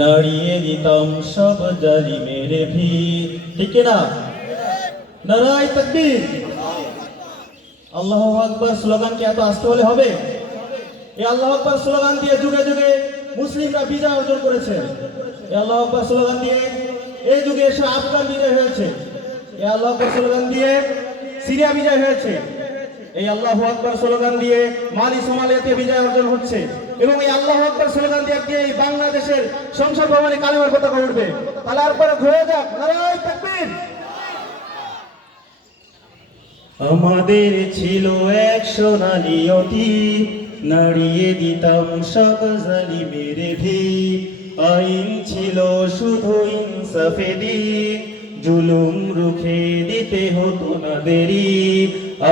নাড়িয়ে দিতাম সব জালিমের ভিড়। ঠিক না? নারায়ে তাকবীর। আল্লাহু আকবার স্লোগান কি এত আসতে হলে হবে? এই আল্লাহু আকবার স্লোগান দিয়ে যুগে যুগে মুসলিমরা বিজয় অর্জন করেছে। এই আল্লাহু আকবার স্লোগান দিয়ে এই যুগে এসে আফগান বিজয় হয়েছে। এই আল্লাহু আকবার স্লোগান দিয়ে সিরিয়া বিজয় হয়েছে। এই আল্লাহু আকবার স্লোগান দিয়ে মালি সোমালিয়াতে বিজয় অর্জন হচ্ছে এবং এই আল্লাহু আকবার স্লোগান দিয়ে আজকে এই বাংলাদেশের সংসদ ভবনে কালিমার পতাকা উঠবে। তাহলে পরে ঘুরে যাক, নারায়ে তাকবীর। আমাদের ছিল এক সোনালী অতীত, নাড়িয়ে দিতাম সব জালিমের ভিড়। আইন ছিল শুধু ইনসাফে দিন, জুলুম রুখে দিতে হতো না দেরি।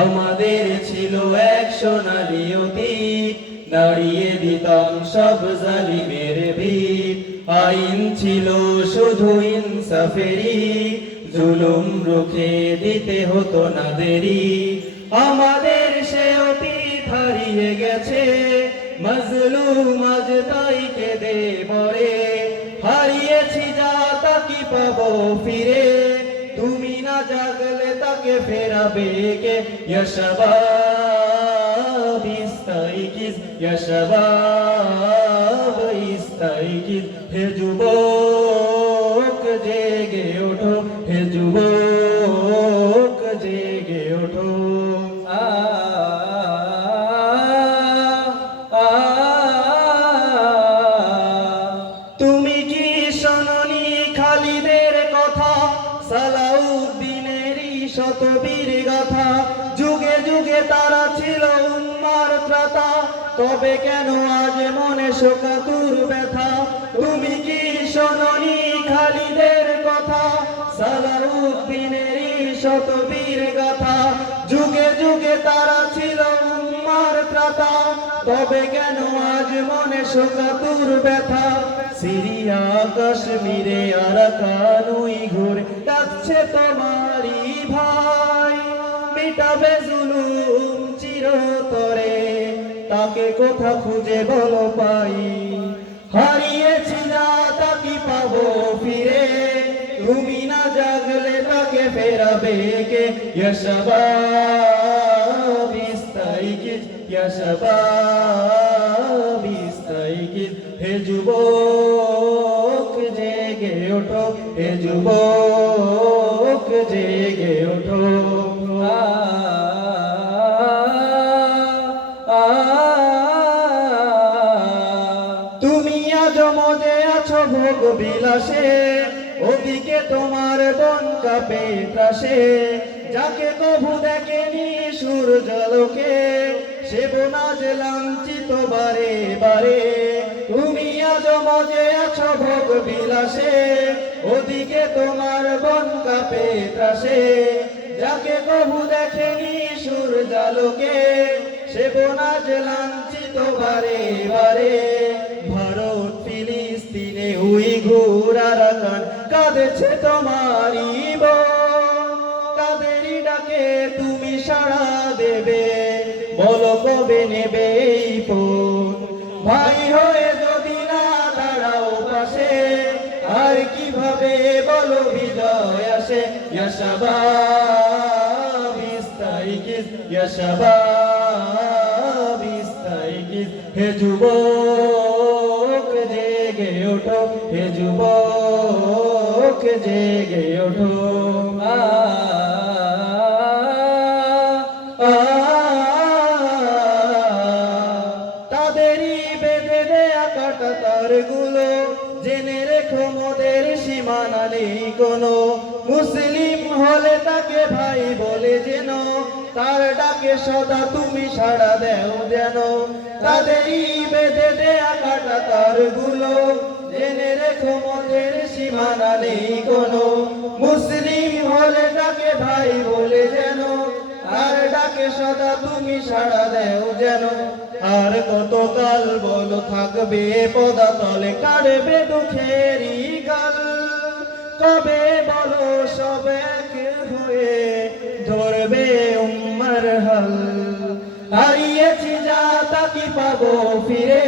আমাদের ছিল এক সোনালী অতীত, নাড়িয়ে দিতাম সব জালিমের ভিড়। আইন ছিল শুধু ইনসাফেরই, জুলুম রুখে দিতে হতো না দেরি। আমাদের সে অতীত হারিয়ে গেছে, মজলুম আজ তাই কেঁদে মরে। হারিয়েছি যা তা কি পাবো ফিরে, তুমি না জাগলে তাকে ফেরাবে কে? ইয়া শাবাব ইস্তাইকিজ, ইয়া শাবাব ইস্তাইকিজ। হে যুবক জেগে ওঠো, হে যুবক জেগে ওঠো। তুমি কি শোনোনি খালিদের কথা, সালাউদ্দিনেরই শতবীর গাথা? যুগে যুগে তারা ছিল উম্মার ত্রাতা, তবে কেন আজ মনে শোকাতুর ব্যথা? তুমি কি শোনোনি খালিদের কথা, সালাউদ্দিনেরই শতবীর গাথা? যুগে যুগে তারা ছিল উম্মার ত্রাতা, তবে কেন আজ মনে শোকাতুর ব্যথা? সিরিয়া কাশ্মীরে আরাকান উইঘুর ডাকছে তোমারই ভাই, মিটাবে জুলুম চিরতরে, তাকে কোথা খুঁজে বলো পাই? হারিয়েছি যা তা কি পাবো ফিরে, তুমি না জাগলে তাকে ফেরাবে কে? ইয়া শাবাব ইস্তাইকিজ, ইয়া শাবাব ইস্তাইকিজ। হে যুবক জেগে ওঠো, হে যুবক জেগে ওঠো। তুমি আজ মজে আছো ভোগ বিলাসে, ওদিকে তোমার বন কাঁপে ত্রাসে। যাকে কভু দেখেনি সূর্যালোকে, সে বোনাজ লাঞ্ছিত বারে বারে। তুমি আজ মজে আছো ভোগ বিলাসে, ওদিকে তোমার বন কাঁপে ত্রাসে। যাকে কভু দেখেনি সূর্যালোকে, সে বোনাজ লাঞ্ছিত বারে বারে। ভারত ফিলিস্তিনে উইঘুর আরাকান কাঁদেছে তোমারই বোন, তাদেরই ডাকে তুমি সাড়া দেবে, বলো কবে নেবে এই পণ? ভাই হয়ে যদি না দাঁড়াও পাশে, আর কিভাবে বলো বিজয় আসে? ইয়া শাবাব ইস্তাইকিজ, ইয়া শাবাব ইস্তাইকিজ। হে যুবক জেগে ওঠো, হে যুবক জেগে ওঠো। তাদেরই বেঁধে দেয়া কাটা তারগুলো, জেনে রেখো মোদের সীমানা নেই কোনো। মুসলিম হলে তাকে ভাই বলে যেন, তার ডাকে সদা তুমি সাড়া দেও যেন। তাদেরই বেঁধে দেয়া কাটা তারগুলো, জেনে রেখো মোদের সীমানা নেই কোনো। মুসলিম হলে তাকে ভাই বলে যেন, তার ডাকে সদা তুমি সাড়া দেও যেন। আর কতকাল বলো থাকবে পদাতলে, কাটবে দুঃখেরই গাল? কবে বলো সব এক হয়ে ধরবে উম্মার হাল? হারিয়েছি যা তা কি পাবো ফিরে,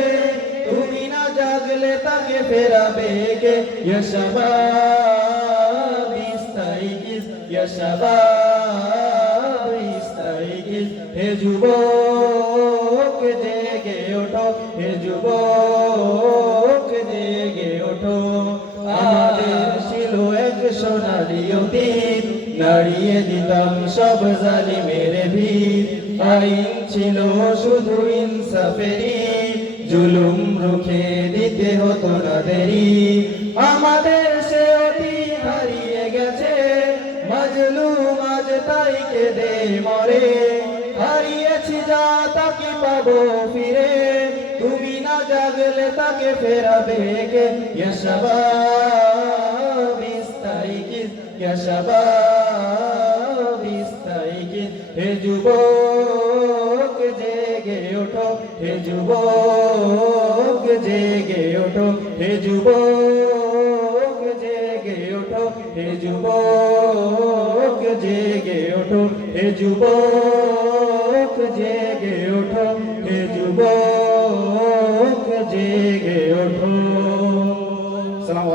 তুমি না জাগলে তাকে ফেরাবে কে ইয়া শাবাব ইস্তাইকিজ ইয়া শাবাব ইস্তাইকিজ হে যুবক জেগে ওঠো হে যুবক জেগে ওঠো আমাদের ছিল এক সোনালী অতীত নাড়িয়ে দিতাম সব জালিমের ভিত আইন ছিল শুধু ইনসাফেরই জুলুম রুখে দিতে হতো না দেরি আমাদের সে অতীত হারিয়ে গেছে মাজলুম আজ তাই কেঁদে মরে হারিয়েছি যা তাকে পাবো ফিরে তুমি না জাগলে তাকে ফেরাবে কে ইয়া শাবাব ইস্তাইকিজ ইয়া শাবাব ইস্তাইকিজ হে যুবক জেগে ওঠো হে যুবক জেগে ওঠো হে যুবক জেগে ওঠো হে যুবক জেগে ওঠো হে যুবক জেগে ওঠো হে যুবক